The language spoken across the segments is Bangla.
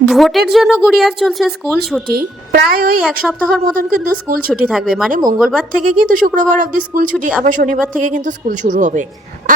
ভোটের জন্য গুড়িয়ার চলছে স্কুল ছুটি। প্রায় ওই এক সপ্তাহের মতন কিন্তু স্কুল ছুটি থাকবে, মানে মঙ্গলবার থেকে কিন্তু শুক্রবার অবধি স্কুল ছুটি, আবার শনিবার থেকে কিন্তু স্কুল শুরু হবে।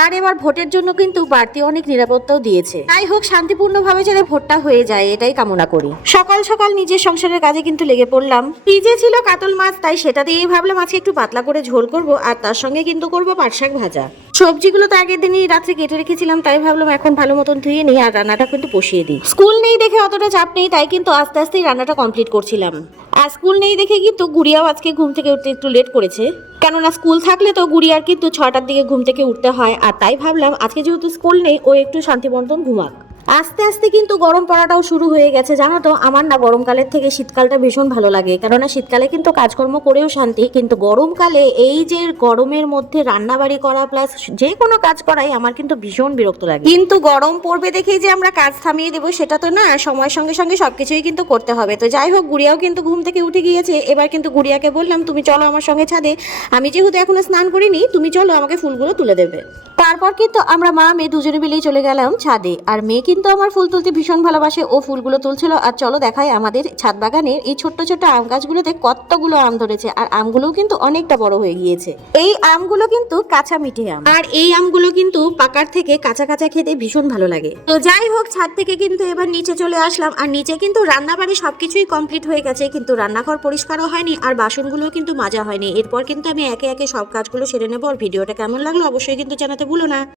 আর এবার ভোটের জন্য কিন্তু বাড়তি অনেক নিরাপত্তাও দিয়েছে। তাই হোক, শান্তিপূর্ণভাবে যেন ভোটটা হয়ে যায় এটাই কামনা করি। সকাল সকাল নিজের সংসারের কাজে কিন্তু লেগে পড়লাম। ফ্রিজে ছিল কাতল মাছ, তাই সেটা দিয়েই ভাবলাম আজকে একটু পাতলা করে ঝোল করব, আর তার সঙ্গে কিন্তু করব পাট শাক ভাজা। সবজিগুলো তো আগের দিনই রাত্রে কেটে রেখেছিলাম, তাই ভাবলাম এখন ভালো মতন ধুয়ে নিই আর রান্নাটা কিন্তু বসিয়ে দিই। স্কুল নেই দেখে অতটা চাপ নেই, তাই কিন্তু আস্তে আস্তেই রান্নাটা কমপ্লিট করছিলাম। আর স্কুল নেই দেখে কিন্তু গুড়িয়াও আজকে ঘুম থেকে উঠতে একটু লেট করেছে, কেননা স্কুল থাকলে তো গুড়িয়ার কিন্তু 6টার দিকে ঘুম থেকে উঠতে হয়। আর তাই ভাবলাম আজকে যেহেতু স্কুল নেই, ও একটু শান্তিমতন ঘুমাক। আস্তে আস্তে কিন্তু গরম পড়াটাও শুরু হয়ে গেছে। জানো তো, আমার না গরমকালের থেকে শীতকালটা ভীষণ ভালো লাগে, কেননা শীতকালে কিন্তু কাজকর্ম করেও শান্তি, কিন্তু গরমকালে এই যে গরমের মধ্যে রান্নাবাড়ি করা প্লাস যে কোনো কাজ করাই আমার কিন্তু ভীষণ বিরক্ত লাগে। কিন্তু গরম পড়বে দেখেই যে আমরা কাজ থামিয়ে দেবো সেটা তো না, সময়ের সঙ্গে সঙ্গে সবকিছুই কিন্তু করতে হবে। তো যাই হোক, গুড়িয়াও কিন্তু ঘুম থেকে উঠে গিয়েছে। এবার কিন্তু গুড়িয়াকে বললাম, তুমি চলো আমার সঙ্গে ছাদে, আমি যেহেতু এখনো স্নান করিনি, তুমি চলো, আমাকে ফুলগুলো তুলে দেবে। তারপর কিন্তু আমরা মা মেয়ে দুজনে মিলেই চলে গেলাম ছাদে। আর মেয়ে কিন্তু আমার ফুল তুলতে ভীষণ ভালোবাসে, ও ফুলগুলো তুলছিল। আর চলো দেখাই আমাদের ছাদ বাগানের এই ছোট্ট ছোট্ট আম গাছগুলোতে কতগুলো আম ধরেছে, আর আমগুলোও কিন্তু অনেকটা বড় হয়ে গিয়েছে। এই আমগুলো কিন্তু কাঁচা মিঠে আম, আর এই আমগুলো কিন্তু পাকার থেকে কাঁচা কাঁচা খেতে ভীষণ ভালো লাগে। তো যাই হোক, ছাদ থেকে কিন্তু এবার নিচে চলে আসলাম। আর নিচে কিন্তু রান্না বাড়ি সবকিছুই কমপ্লিট হয়ে গেছে, কিন্তু রান্নাঘর পরিষ্কারও হয়নি আর বাসনগুলো কিন্তু মাজা হয়নি। এরপর কিন্তু আমি একে একে সব কাজগুলো সেরে নেবো। আর ভিডিওটা কেমন লাগলো অবশ্যই কিন্তু জানাতে ভুলো না।